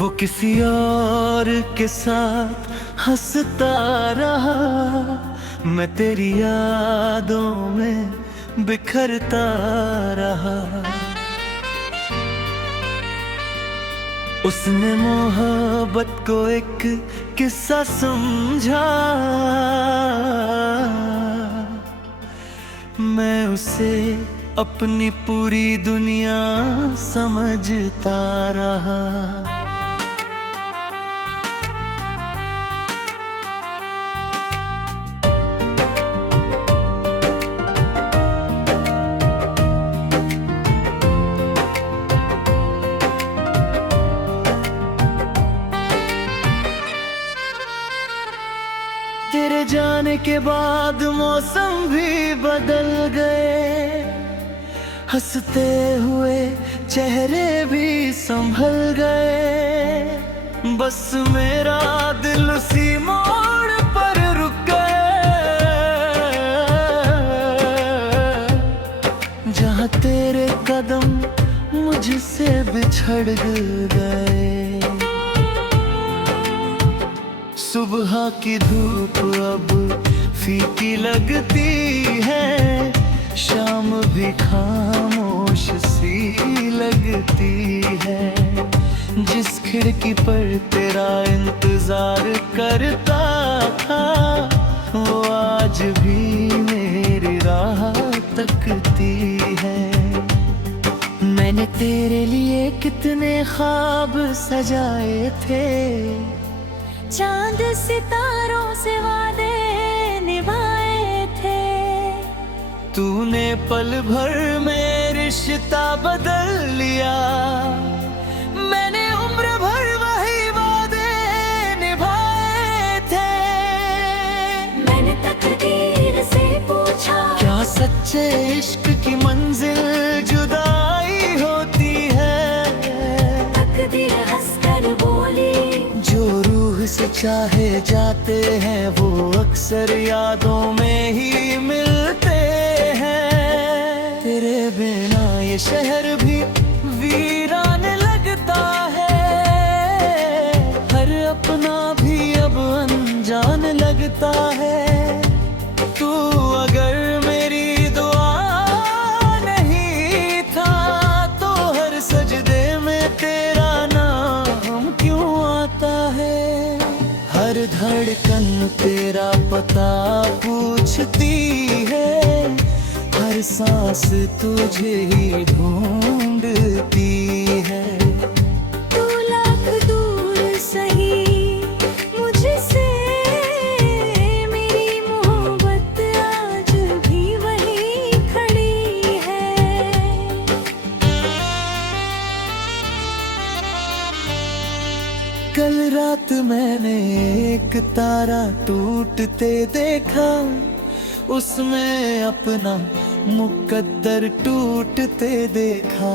वो किसी और के साथ हंसता रहा, मैं तेरी यादों में बिखरता रहा। उसने मोहब्बत को एक किस्सा समझा, मैं उसे अपनी पूरी दुनिया समझता रहा। तेरे जाने के बाद मौसम भी बदल गए, हंसते हुए चेहरे भी संभल गए। बस मेरा दिल उसी मोड़ पर रुक गए, जहाँ तेरे कदम मुझसे बिछड़ गए। सुबह की धूप अब फीकी लगती है, शाम भी खामोश सी लगती है। जिस खिड़की पर तेरा इंतजार करता था, वो आज भी मेरी राह तकती है। मैंने तेरे लिए कितने ख्वाब सजाए थे, चांद सितारों से वादे निभाए थे। तूने पल भर में रिश्ता बदल लिया, मैंने उम्र भर वही वादे निभाए थे। मैंने तकदीर से पूछा, क्या सच्चे इश्क की मंजिल जुदाई होती है? तकदीर हंसकर बोली, जो रूह से चाहे जाते हैं वो अक्सर यादों में ही मिलते हैं। तेरे बिना ये शहर भी वीरान लगता है, हर अपना भी अब अनजान लगता है। तू अगर मेरी दुआ नहीं था, तो हर सजदे में तेरा नाम क्यों आता है? हर धड़कन तेरा पता पूछती है, हर सांस तुझे ही ढूंढती है। तू लाख दूर सही मुझसे, मेरी मोहब्बत आज भी वही खड़ी है। कल रात मैंने एक तारा टूटते देखा, उसमें अपना मुकद्दर टूटते देखा।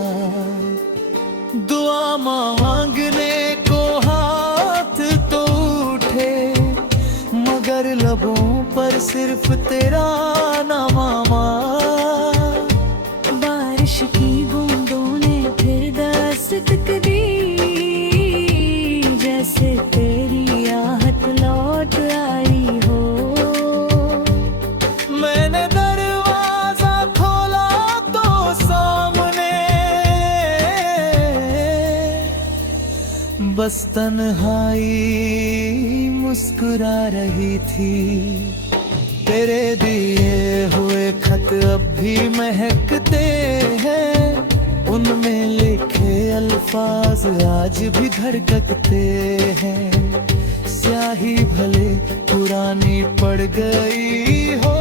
दुआ मांगने को हाथ तो उठे, मगर लबों पर सिर्फ तेरा नाम आमा। बारिश की बूंदों ने फिर दस्तक दी, जैसे तेरी आहट लौट आई हो। मैंने दरवाजा खोला तो सामने बस तन्हाई मुस्कुरा रही थी। तेरे दिए हुए खत अब भी महकते हैं, उनमें लिखे अल्फाज आज भी धड़कते हैं। स्याही भले पुरानी पड़ गई हो,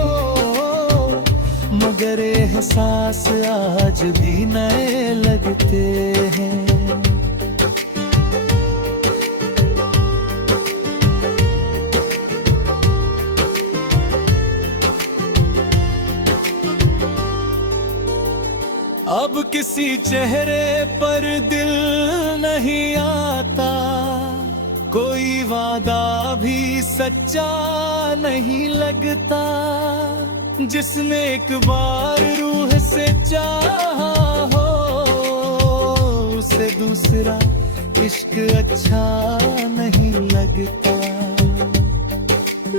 मगर एहसास आज भी नए लगते हैं। अब किसी चेहरे पर दिल नहीं आता, कोई वादा भी सच्चा नहीं लगता। जिसने एक बार रूह से चाहा हो, उसे दूसरा इश्क अच्छा नहीं लगता।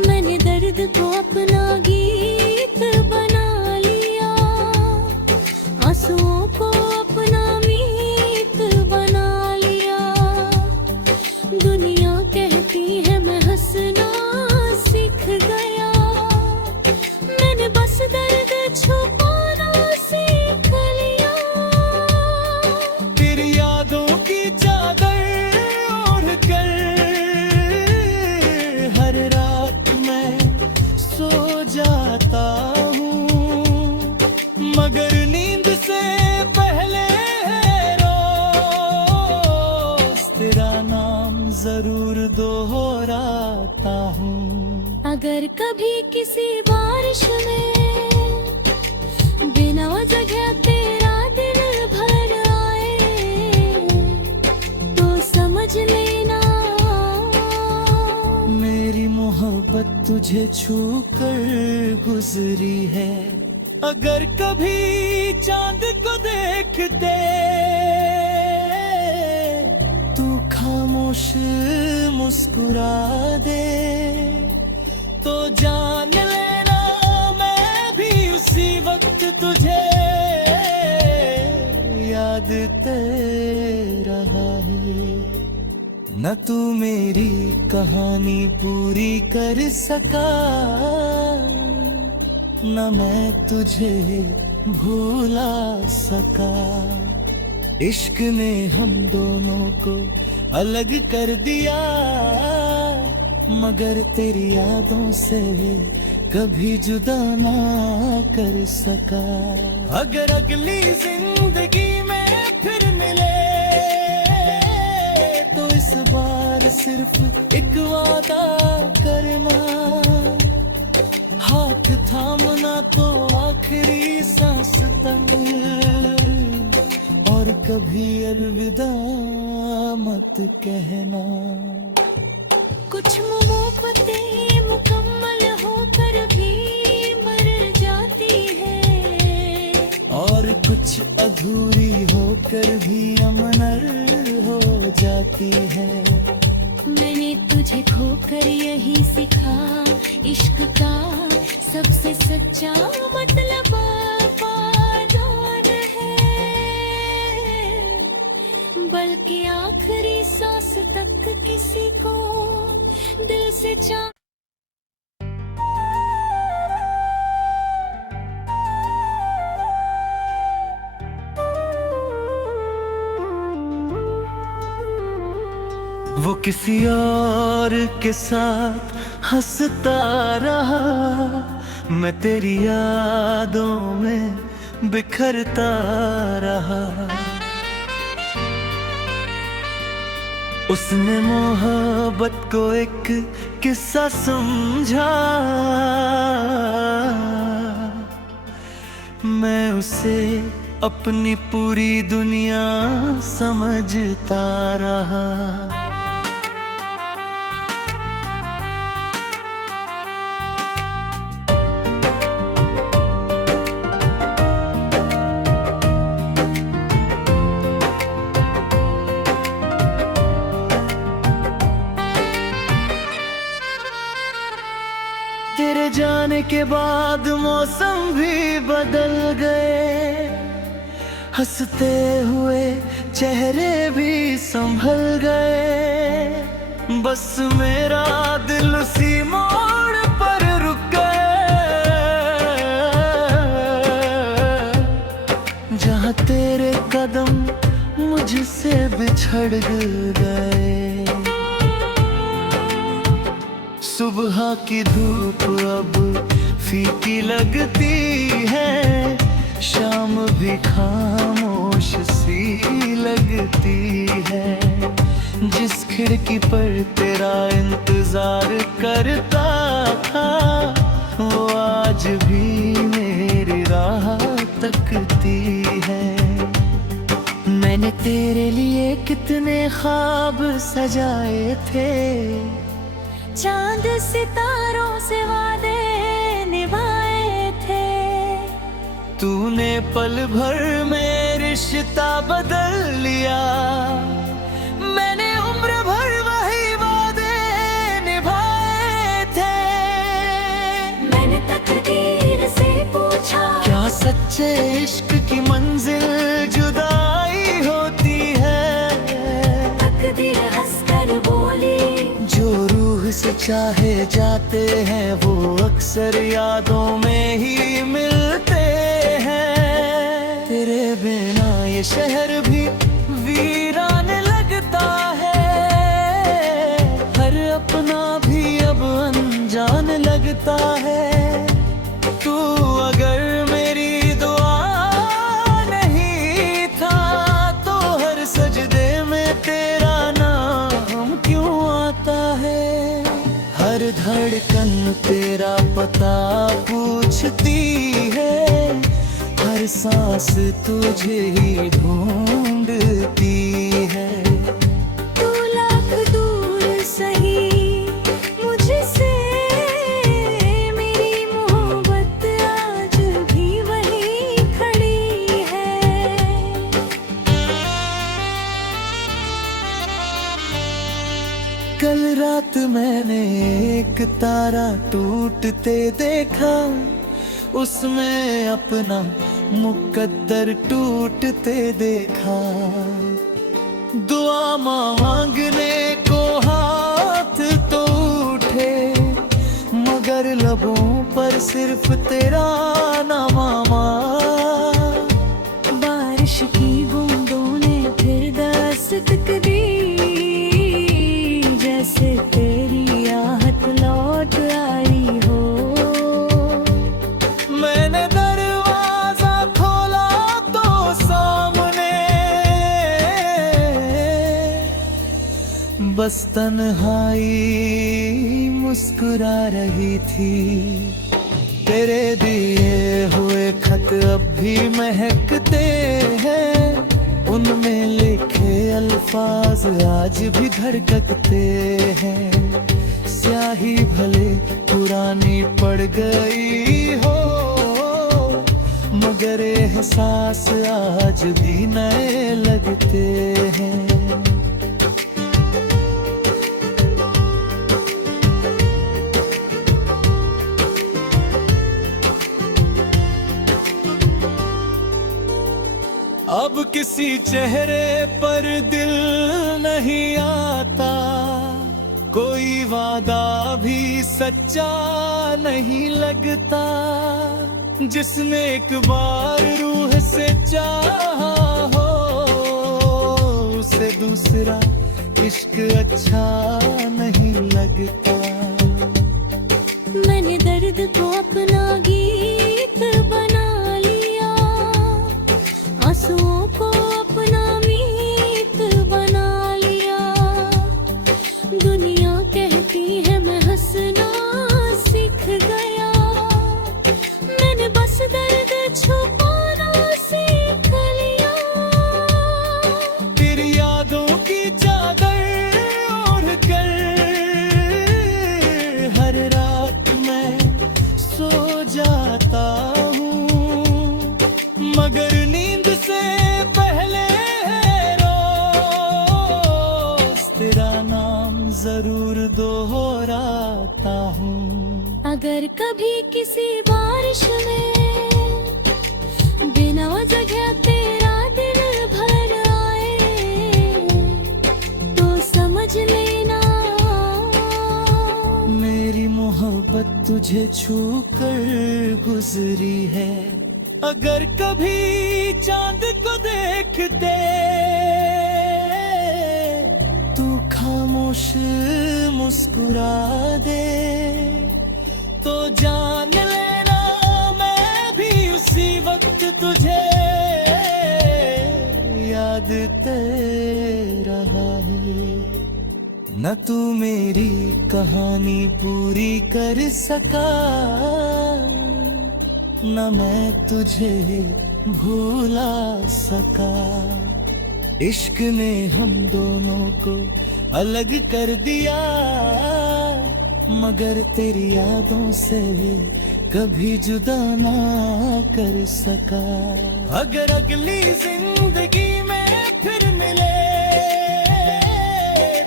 मैंने दर्द को अपना गीत बना लिया, आंसुओं को अपना मीत बना लिया। दुनिया कहती है मैं हंसना सीख गया, मैंने बस दर्द छुपाना सीख लिया। तेरी यादों की चादर ओढ़ कर हर रात मैं सो जाता हूँ, मगर नींद से पहले रोज तेरा नाम जरूर दोहराता हूँ। अगर कभी किसी बारिश में बिना वजह तेरा दिल भर आए, तो समझ लेना मेरी मोहब्बत तुझे छू कर गुजरी है। अगर कभी चांद को देखते तू खामोश मुस्कुरा दे, तो जान लेना मैं भी उसी वक्त तुझे याद तेरा है। न तू मेरी कहानी पूरी कर सका, न मैं तुझे भूला सका। इश्क ने हम दोनों को अलग कर दिया, मगर तेरी यादों से कभी जुदा ना कर सका। अगर अगली जिंदगी में फिर मिले तो इस बार सिर्फ एक वादा करना, हाथ थामना तो आखिरी सांस तक, और कभी अलविदा मत कहना। कुछ मोहब्बतें मुकम्मल होकर भी मर जाती है, और कुछ अधूरी होकर भी अमर हो जाती है। मैंने तुझे खोकर यही सीखा, इश्क का सबसे सच्चा मतलब वफादार है, बल्कि आखिरी सांस तक किसी को दिल से चाह। वो किसी और के साथ हंसता रहा, मैं तेरी यादों में बिखरता रहा। उसने मोहब्बत को एक किस्सा समझा, मैं उसे अपनी पूरी दुनिया समझता रहा। तेरे जाने के बाद मौसम भी बदल गए, हंसते हुए चेहरे भी संभल गए। बस मेरा दिल उसी मोड़ पर रुक गए, जहाँ तेरे कदम मुझसे बिछड़ गए। सुबह की धूप अब फीकी लगती है, शाम भी खामोश सी लगती है। जिस खिड़की पर तेरा इंतजार करता था, वो आज भी मेरी राह तकती है। मैंने तेरे लिए कितने ख्वाब सजाए थे, चांद सितारों से वादे निभाए थे। तूने पल भर में रिश्ता बदल लिया, मैंने सच्चे इश्क की मंजिल जुदाई होती है। तकदीर हंसकर बोली, जो रूह से चाहे जाते हैं वो अक्सर यादों में ही मिलते हैं। तेरे बिना ये शहर भी वीरान लगता है, हर अपना भी अब अनजान लगता है। तू अगर मेरी दुआ नहीं था तो हर सजदे में तेरा नाम क्यों आता है। हर धड़कन तेरा पता पूछती है, हर सांस तुझे ही ढूंढती है। तू लाख दूर सही मुझसे, मेरी मोहब्बत आज भी वहीं खड़ी है। कल रात मैंने एक तारा टूटते देखा, उसमें अपना मुकद्दर टूटते देखा। दुआ मांगने को हाथ तो उठे, मगर लबों पर सिर्फ तेरा नाम आमा। बारिश की बूंदों ने फिर दस्तक दी, जैसे तेरी आहट लौट आई हो। मैंने दरवाजा खोला तो सामने बस तन्हाई मुस्कुरा रही थी। तेरे दिए हुए खत अब भी महकते हैं, उनमें लिखे अल्फाज आज भी धड़कते हैं। स्याही भले पुरानी पड़ गई हो, मगर एहसास आज भी नए लगते हैं। अब किसी चेहरे पर दिल नहीं आता, कोई वादा भी सच्चा नहीं लगता। जिसने एक बार रूह से चाहा हो, उसे दूसरा इश्क अच्छा नहीं लगता। मैंने दर्द को अपना गीत बना लिया, आंसुओं को अपना मीत बना लिया। दुनिया कहती है मैं हंसना सीख गया, मैंने बस दर्द छुपाना सीख लिया। तेरी यादों की चादर ओढ़ कर हर रात मैं सो जाता हूँ, मगर नींद से पहले रोज तेरा नाम जरूर दोहराता हूँ। अगर कभी किसी बारिश में बिना वजह तेरा दिल भर आए, तो समझ लेना मेरी मोहब्बत तुझे छू कर गुजरी है। अगर कभी चांद को देखते तू खामोश मुस्कुरा दे, तो जान लेना मैं भी उसी वक्त तुझे याद तेरा है। न तू मेरी कहानी पूरी कर सका, न मैं तुझे भूला सका। इश्क ने हम दोनों को अलग कर दिया, मगर तेरी यादों से कभी जुदा ना कर सका। अगर अगली जिंदगी में फिर मिले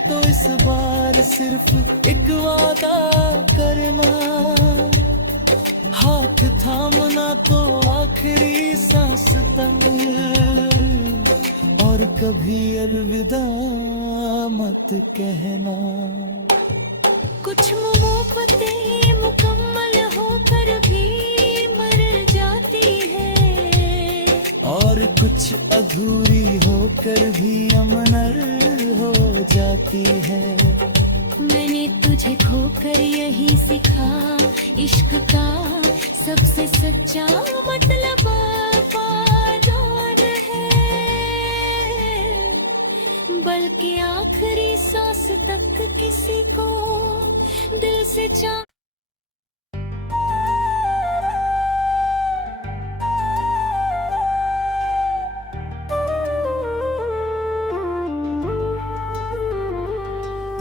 तो इस बार सिर्फ एक वादा करना, हाथ थामना तो आखिरी अलविदा मत कहना। कुछ मोहब्बतें मुकम्मल होकर भी मर जाती है, और कुछ अधूरी होकर भी अमनर हो जाती है। मैंने तुझे खोकर यही सीखा, इश्क का सबसे सच्चा मतलब वफादार है, बल्कि आखिरी सांस तक किसी को दिल से चाह।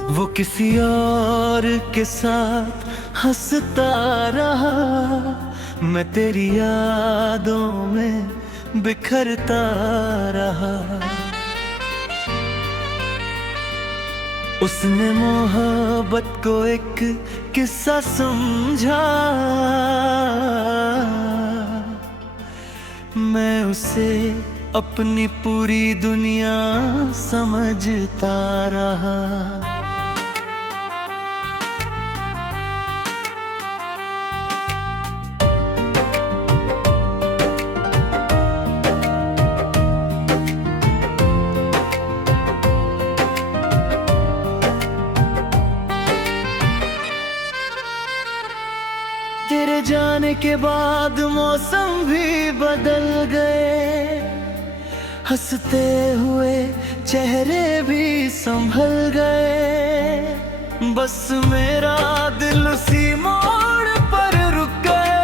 वो किसी और के साथ हंसता रहा, मैं तेरी यादों में बिखरता रहा। उसने मोहब्बत को एक किस्सा समझा, मैं उसे अपनी पूरी दुनिया समझता रहा। तेरे जाने के बाद मौसम भी बदल गए, हंसते हुए चेहरे भी संभल गए। बस मेरा दिल उसी मोड़ पर रुक गए,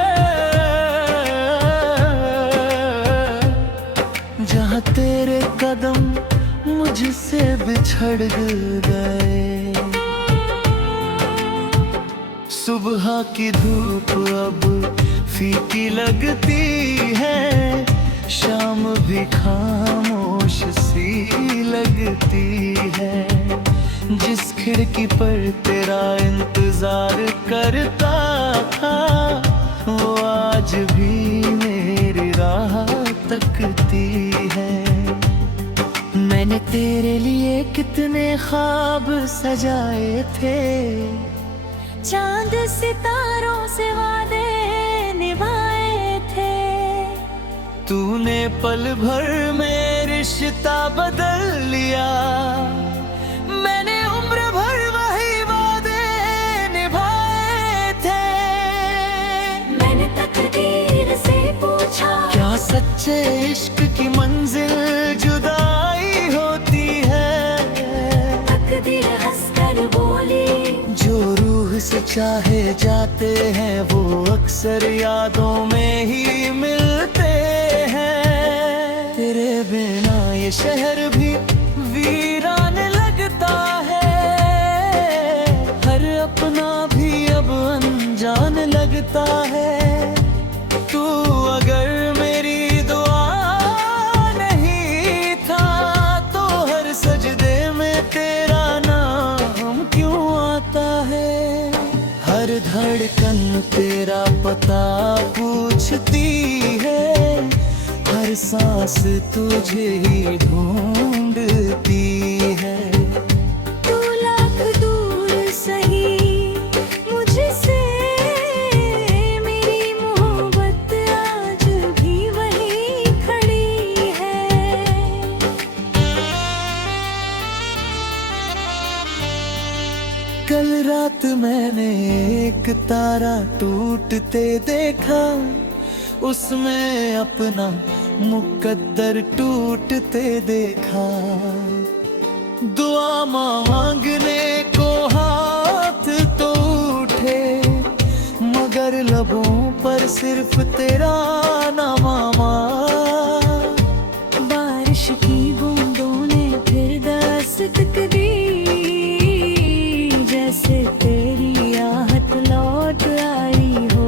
जहाँ तेरे कदम मुझसे बिछड़ गए। सुबह की धूप अब फीकी लगती है, शाम भी खामोश सी लगती है। जिस खिड़की पर तेरा इंतजार करता था, वो आज भी मेरी राह तकती है। मैंने तेरे लिए कितने ख्वाब सजाए थे, चांद सितारों से वादे निभाए थे। तूने पल भर में रिश्ता बदल लिया, मैंने उम्र भर वही वादे निभाए थे। मैंने तकदीर से पूछा, क्या सच्चे इश्क की मंजिल जुदाई होती है? तकदीर हंसकर बोली, जो रूह से चाहे जाते हैं वो अक्सर यादों में ही मिलते हैं। तेरे बिना ये शहर भी वीरान लगता है, हर अपना भी अब अनजान लगता है। तू अगर मेरी दुआ नहीं था, तो हर सजदे में तेरा नाम क्यों आता है? हर धड़कन तेरा पता पूछती है, हर सांस तुझे ही ढूंढती है। तू लाख दूर सही मुझसे, मेरी मोहब्बत आज भी वही खड़ी है। कल रात मैंने एक तारा टूटते देखा, उसमें अपना मुकद्दर टूटते देखा। दुआ मांगने को हाथ तो उठे, मगर लबों पर सिर्फ तेरा नाम आमा। बारिश की बूंदों ने फिर दस्तक दी, जैसे तेरी आहट लौट आई हो।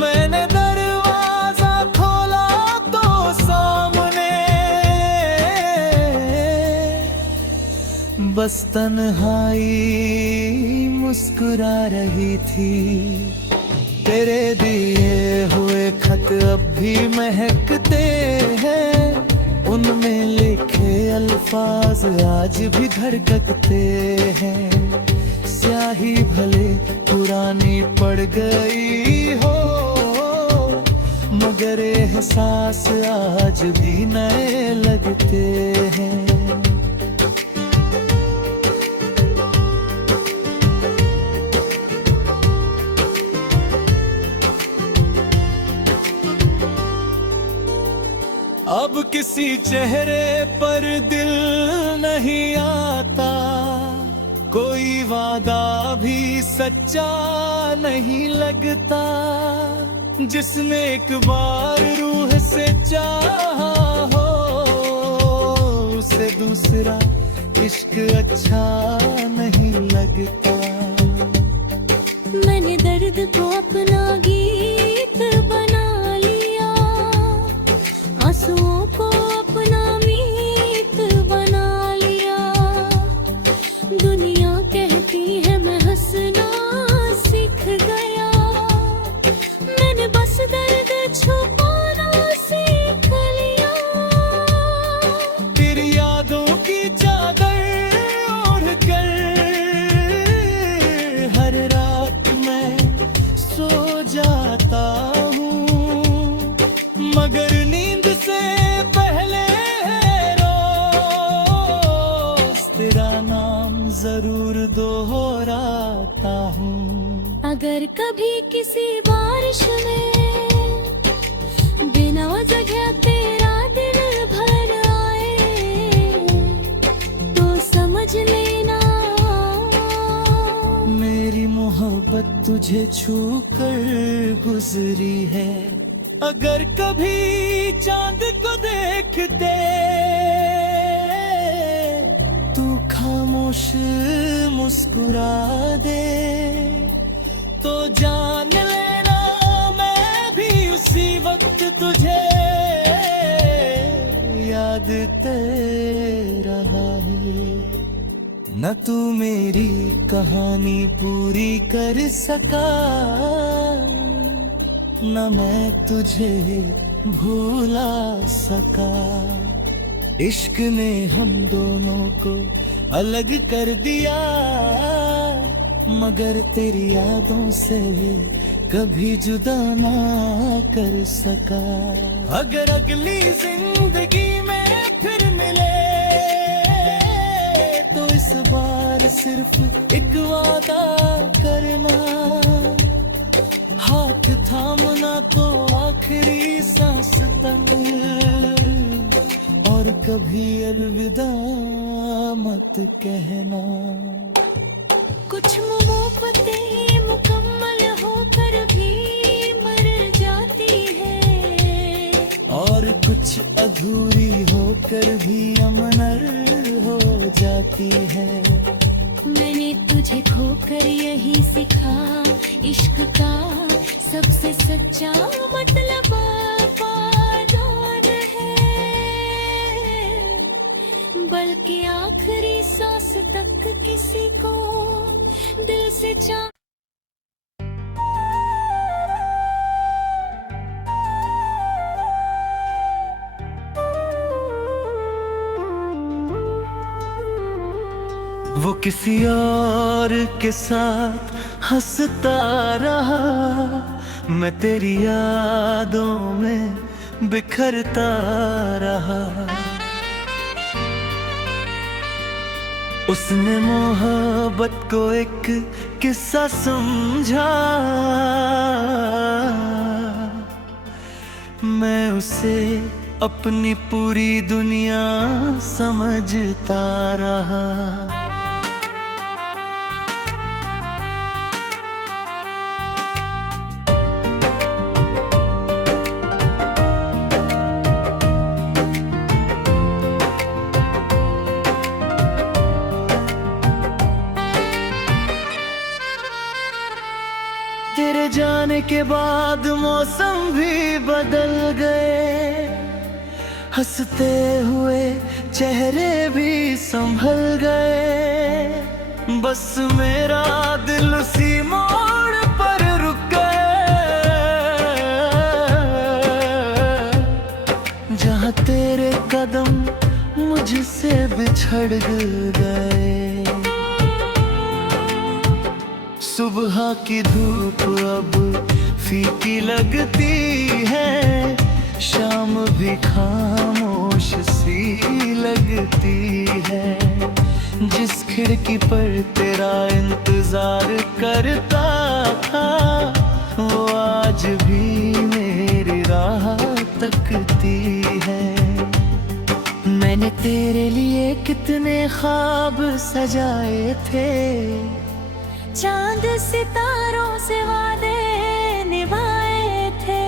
मैंने दरवाजा खोला तो सामने बस तन्हाई मुस्कुरा रही थी। तेरे दिए हुए खत अब भी महकते हैं, उनमें लिखे अल्फाज आज भी धड़कते हैं। स्याही भले पुरानी पड़ गई हो, मगर एहसास आज भी नए लगते हैं। अब किसी चेहरे पर दिल नहीं आता, कोई वादा भी सच्चा नहीं लगता। जिसने एक बार रूह से चाहा हो, उसे दूसरा इश्क अच्छा नहीं लगता। मैंने दर्द को अपना गीत बना लिया, आंसुओं को अपना मीत बना लिया। दुनिया कहती है मैं हंसना सीख गया, मैंने बस दर्द छुपाना सीख लिया। तेरी यादों की चादर ओढ़ कर हर रात मैं सो जाता हूँ, मगर नींद से पहले रोज तेरा नाम जरूर दोहराता हूँ। अगर कभी किसी बारिश में बिना वजह तेरा दिल भर आए, तो समझ लेना मेरी मोहब्बत तुझे छू कर गुजरी है। अगर कभी चांद को देखते तू खामोश मुस्कुरा दे, तो जान लेना मैं भी उसी वक्त तुझे याद तेरा है। न तू मेरी कहानी पूरी कर सका, न मैं तुझे भूला सका। इश्क ने हम दोनों को अलग कर दिया, मगर तेरी यादों से कभी जुदा ना कर सका। अगर अगली जिंदगी में फिर मिले, तो इस बार सिर्फ एक वादा करना, हाथ थामना तो आखिरी सांस तक, और कभी अलविदा मत कहना। कुछ मोहब्बतें मुकम्मल होकर भी मर जाती है, और कुछ अधूरी होकर भी अमर हो जाती है। मैंने तुझे खोकर यही सीखा, इश्क का सबसे सच्चा मतलब वफादार है, बल्कि आखिरी सांस तक किसी को दिल से चाह। वो किसी और के साथ हंसता रहा, मैं तेरी यादों में बिखरता रहा। उसने मोहब्बत को एक किस्सा समझा, मैं उसे अपनी पूरी दुनिया समझता रहा। तेरे जाने के बाद मौसम भी बदल गए, हंसते हुए चेहरे भी संभल गए। बस मेरा दिल उसी मोड़ पर रुक गया, जहाँ तेरे कदम से बिछड़ गए। सुबह की धूप अब फीकी लगती है, शाम भी खामोश सी लगती है। जिस खिड़की पर तेरा इंतजार करता था, वो आज भी मेरी राह तकती है। मैंने तेरे लिए कितने ख्वाब सजाए थे, चांद सितारों से वादे निभाए थे।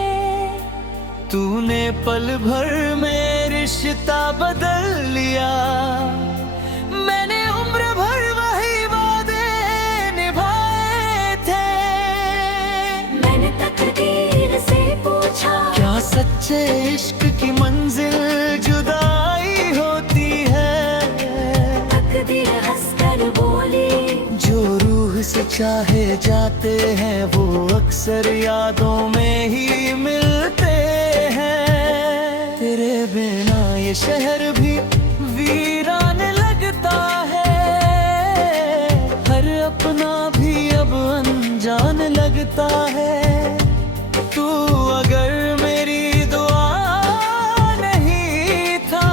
तूने पल भर में रिश्ता बदल लिया, मैंने उम्र भर वही वादे निभाए थे। मैंने तकदीर से पूछा, क्या सच्चे इश्क की मंजिल जुदाई होती है? तकदीर हंसकर बोली, जो रूह से चाहे जाते हैं वो अक्सर यादों में ही मिलते हैं। तेरे बिना ये शहर भी वीरान लगता है, हर अपना भी अब अनजान लगता है। तू अगर मेरी दुआ नहीं था,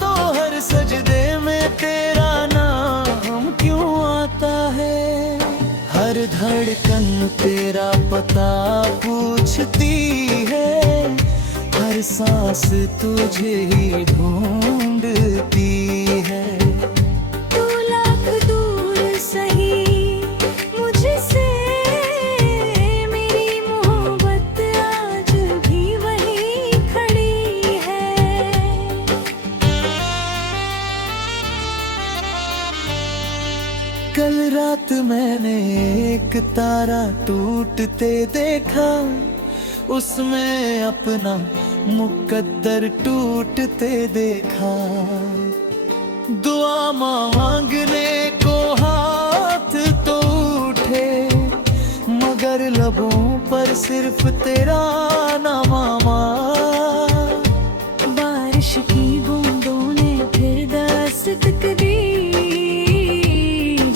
तो हर सजदे में तेरा नाम क्यों आता है? हर धड़कन तेरा पता पूछती है, हर सांस तुझे ही ढूंढती है। तू लाख दूर सही मुझसे, मेरी मोहब्बत आज भी वही खड़ी है। कल रात मैंने एक तारा टूटते देखा, उसमें अपना मुकद्दर टूटते देखा। दुआ मांगने को हाथ तो उठे, मगर लबों पर सिर्फ तेरा नाम आमा। बारिश की बूंदों ने फिर दस्तक दी,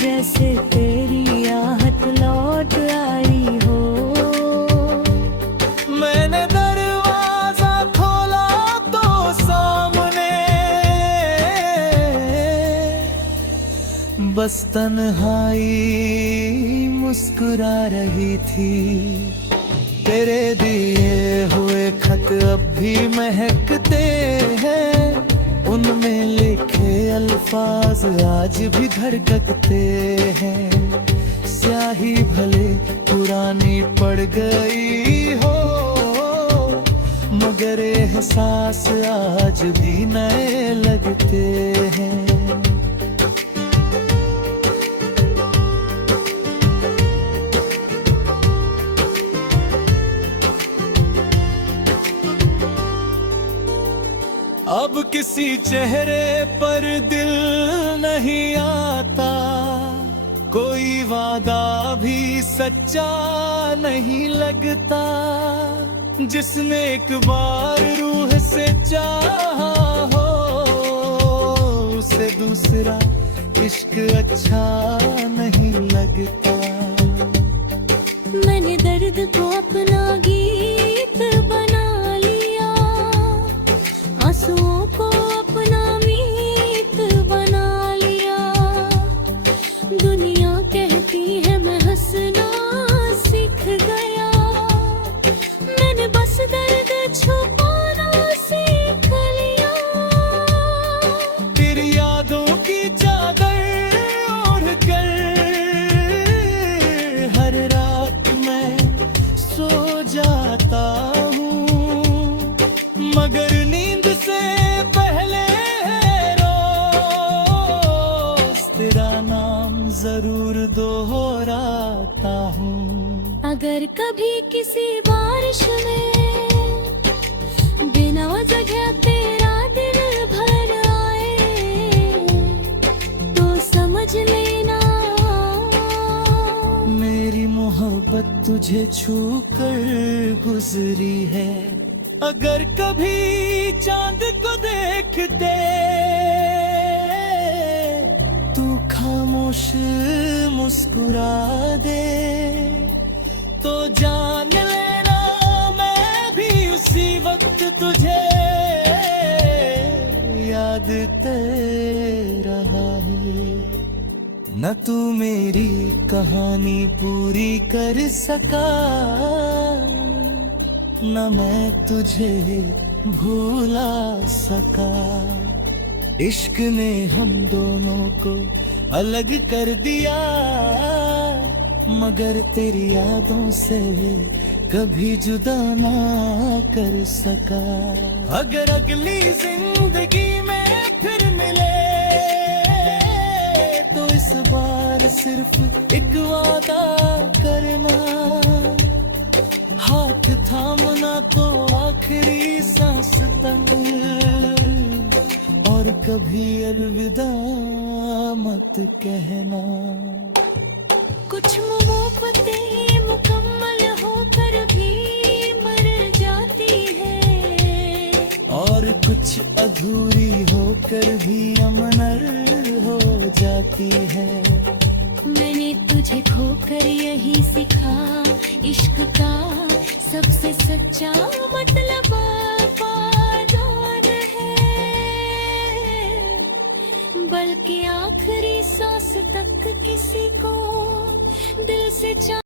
जैसे तेरी आहट लौट आई हो। मैंने दरवाजा खोला तो सामने बस तन्हाई मुस्कुरा रही थी। तेरे दिए हुए खत अब भी महकते हैं, उनमें लिखे अल्फाज आज भी धड़कते हैं। स्याही भले पुरानी पड़ गई हो, मगर एहसास आज भी नए लगते हैं। अब किसी चेहरे पर दिल नहीं आता, कोई वादा भी सच्चा नहीं लगता। जिसने एक बार रूह से चाहा हो, उसे दूसरा इश्क अच्छा नहीं लगता। मैंने दर्द को अपना गीत बना लिया, आंसुओं को अपना मीत बना लिया। दुनिया कहती है मैं हंसना सीख गया, मैंने बस दर्द छुपाना सीख लिया। तेरी यादों की चादर ओढ़ कर हर रात मैं सो जाता हूँ, मगर नींद से पहले रोज तेरा नाम जरूर दोहराता हूँ। अगर कभी किसी बारिश में बिना वजह तेरा दिल भर आए, तो समझ लेना मेरी मोहब्बत तुझे छू कर गुजरी है। अगर कभी चांद को देखते खामोश मुस्कुरा दे तो जान लेना मैं भी उसी वक्त तुझे याद तेरा है। न तू मेरी कहानी पूरी कर सका न मैं तुझे भूला सका। इश्क ने हम दोनों को अलग कर दिया मगर तेरी यादों से कभी जुदा ना कर सका। अगर अगली जिंदगी में फिर मिले तो इस बार सिर्फ एक वादा करना, हाथ थामना तो आखिरी सांस तक और कभी अलविदा मत कहना। कुछ मोहब्बतें मुकम्मल होकर भी मर जाती है और कुछ अधूरी होकर भी अमनर हो जाती है। मैंने तुझे खोकर यही सीखा इश्क का सबसे सच्चा मतलब वफादार है, बल्कि आखिरी सांस तक किसी को दिल से